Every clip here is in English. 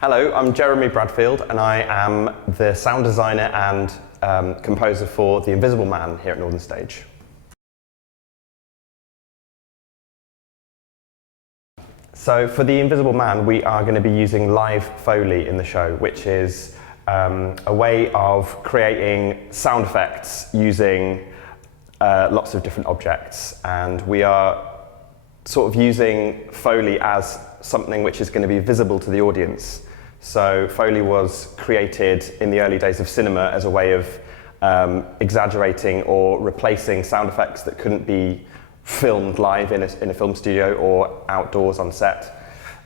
Hello, I'm Jeremy Bradfield and I am the sound designer and composer for The Invisible Man here at Northern Stage. So for The Invisible Man we are going to be using live Foley in the show, which is a way of creating sound effects using lots of different objects, and we are sort of using Foley as something which is going to be visible to the audience. So Foley was created in the early days of cinema as a way of exaggerating or replacing sound effects that couldn't be filmed live in a film studio or outdoors on set.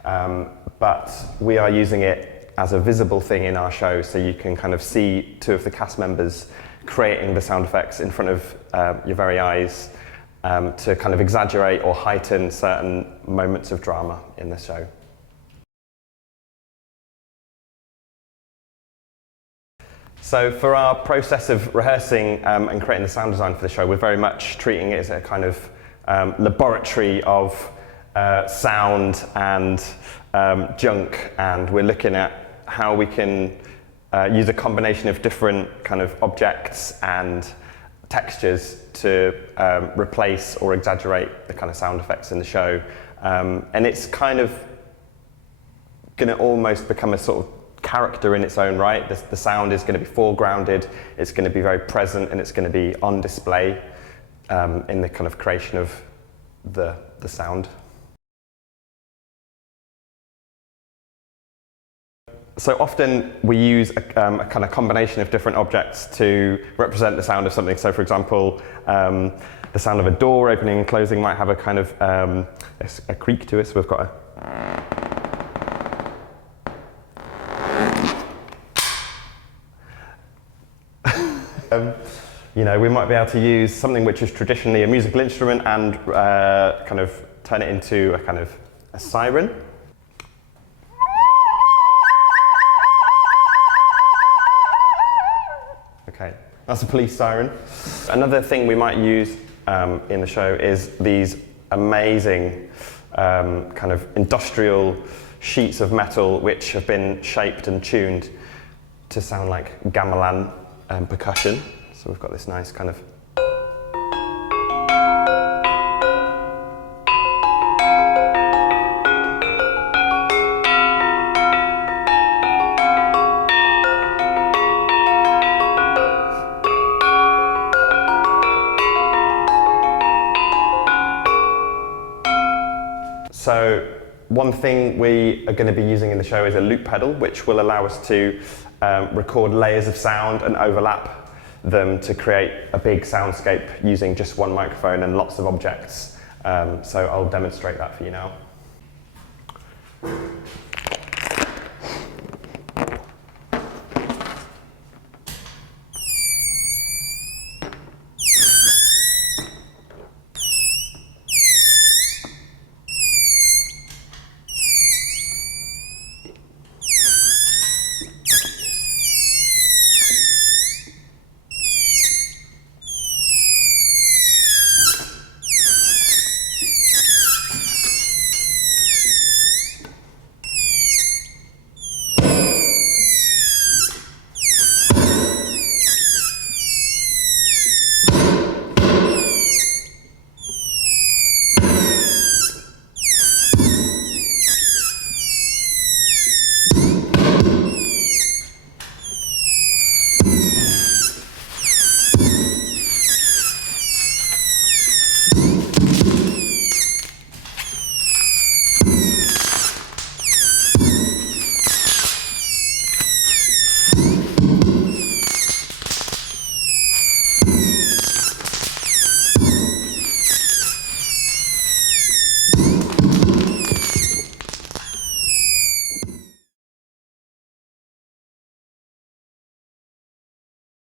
But we are using it as a visible thing in our show, so you can kind of see two of the cast members creating the sound effects in front of your very eyes to kind of exaggerate or heighten certain moments of drama in the show. So for our process of rehearsing and creating the sound design for the show, we're very much treating it as a kind of laboratory of sound and junk, and we're looking at how we can use a combination of different kind of objects and textures to replace or exaggerate the kind of sound effects in the show. And it's kind of going to almost become a sort of character in its own right. The sound is going to be foregrounded, it's going to be very present, and it's going to be on display in the kind of creation of the sound. So often we use a kind of combination of different objects to represent the sound of something. So for example, the sound of a door opening and closing might have a kind of a creak to it. So we've got we might be able to use something which is traditionally a musical instrument and kind of turn it into a kind of a siren. Okay, that's a police siren. Another thing we might use in the show is these amazing kind of industrial sheets of metal which have been shaped and tuned to sound like gamelan percussion. So we've got this nice kind of So one thing we are going to be using in the show is a loop pedal, which will allow us to record layers of sound and overlap them to create a big soundscape using just one microphone and lots of objects. So I'll demonstrate that for you now.